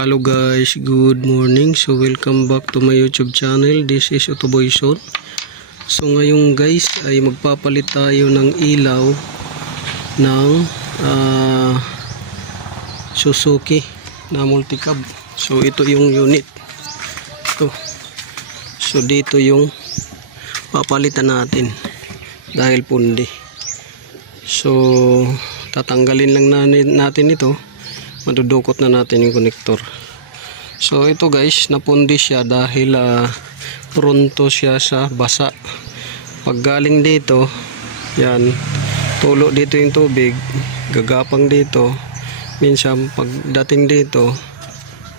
Hello guys, good morning. So welcome back to my YouTube channel. This is Otoboyson. So ngayon guys ay magpapalit tayo ng ilaw ng Suzuki na multicab. So ito yung unit. Ito. So dito yung papalitan natin dahil pundi. So tatanggalin lang natin ito. Madudukot na natin yung connector. So ito guys, napundi siya dahil pronto siya sa basa. Pag galing dito, yan, tulo dito yung tubig, gagapang dito. Minsan pagdating dito,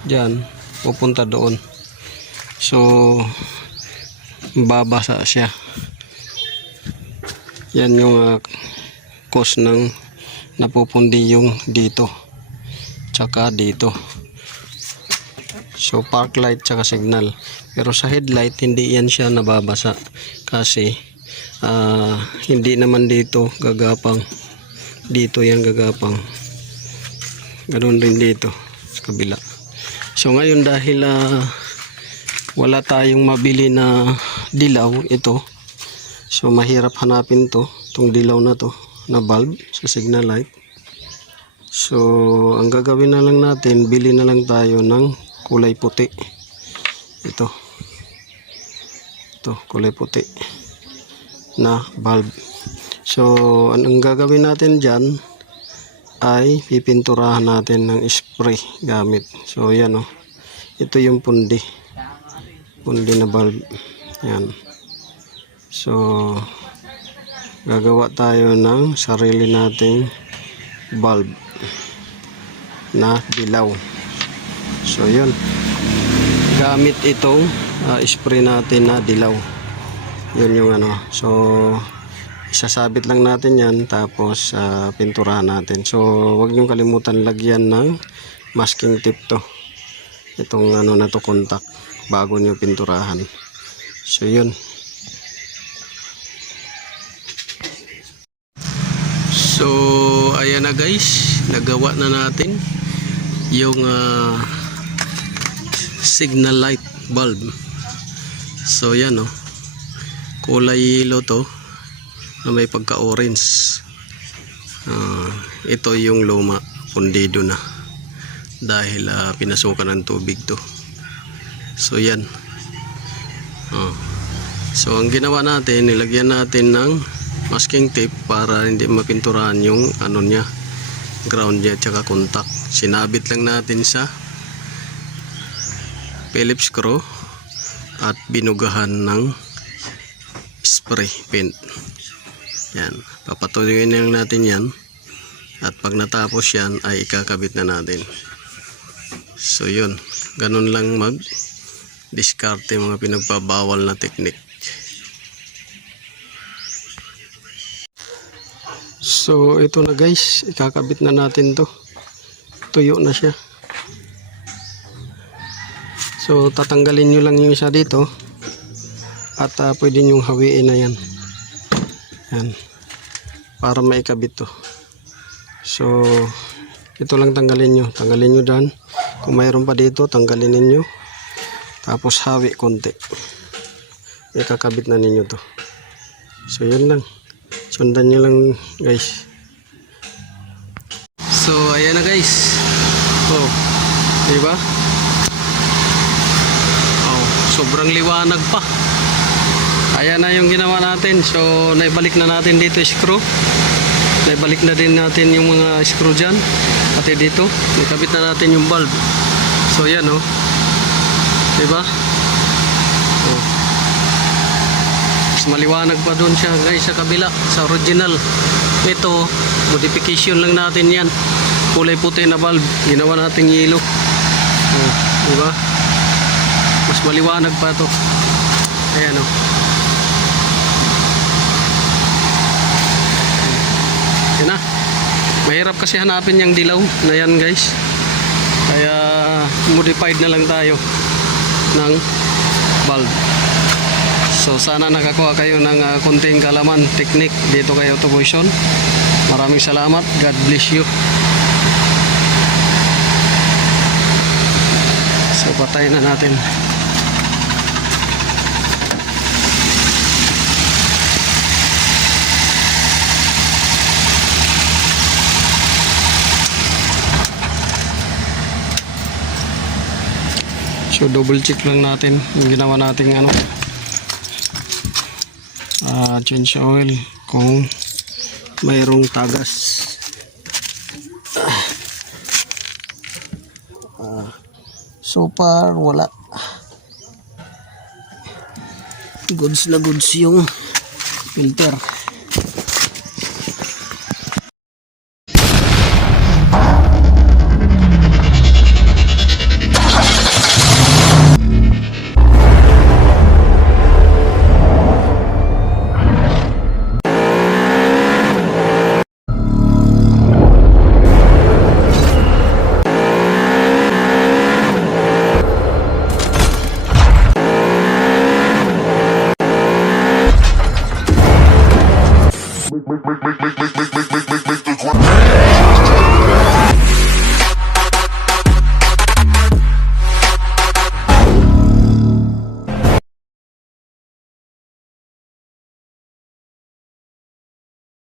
yan, pupunta doon. So babasa siya. Yan yung cause ng napupundi yung dito tsaka dito. So park light tsaka signal, pero sa headlight hindi yan siya nababasa kasi hindi naman dito gagapang, dito yan gagapang, ganoon rin dito sa kabila. So ngayon dahil wala tayong mabili na dilaw ito, so mahirap hanapin itong dilaw na to na bulb sa signal light. So ang gagawin na lang natin, bili na lang tayo ng kulay puti. Ito kulay puti na bulb. So ang gagawin natin dyan ay pipinturahan natin ng spray gamit. So yan ito yung pundi na bulb. Yan. So gagawa tayo ng sarili nating bulb na dilaw. So yun, gamit itong spray natin na dilaw. Yun yung so isasabit lang natin yan, tapos pinturahan natin. So wag niyong kalimutan lagyan ng masking tape itong na to, contact, bago niyo pinturahan. So yun. So ayan na guys, nagawa na natin yung signal light bulb. So yan kulay yellow to na may pagka orange. Ito yung luma, pundido na dahil pinasukan ng tubig to. So yan. So ang ginawa natin, nilagyan natin ng masking tape para hindi mapinturahan yung niya, ground niya tsaka contact. Sinabit lang natin sa Phillips screw at binugahan ng spray paint. Yan, papatuyuin lang natin yan, at pag natapos yan ay ikakabit na natin. So yun, ganun lang mag diskarte mga pinagbabawal na technique. So ito na guys, ikakabit na natin tuyo na siya. So tatanggalin nyo lang yung isa dito at pwede nyong hawiin na yan, para maikabit to. So ito lang tanggalin nyo dyan. Kung mayroon pa dito, tanggalin ninyo, tapos hawi konti, ikakabit na ninyo to. So yun lang, sundan nyo lang guys. So ayan na guys. Diba? Sobrang liwanag pa. Ayan na yung ginawa natin. So naibalik na natin dito screw. Naibalik na din natin yung mga screw dyan. Pati dito, nakabit na natin yung bulb. So yan diba? Mas maliwanag pa dun siya guys sa kabila, sa original. Ito, modification lang natin yan. Kulay puti na bulb, ginawa natin yellow. Diba? Mas maliwanag pa to. Ayan yan na. Mahirap kasi hanapin yung dilaw na yan guys, kaya modified na lang tayo ng bulb. So sana nakakuha kayo ng konting kalaman technique dito kay Otoboyson. Maraming salamat. God bless you. Patayin na natin. So double check lang natin yung ginawa nating ano, change oil kung mayroong tagas. So far wala. Goods na goods yung filter.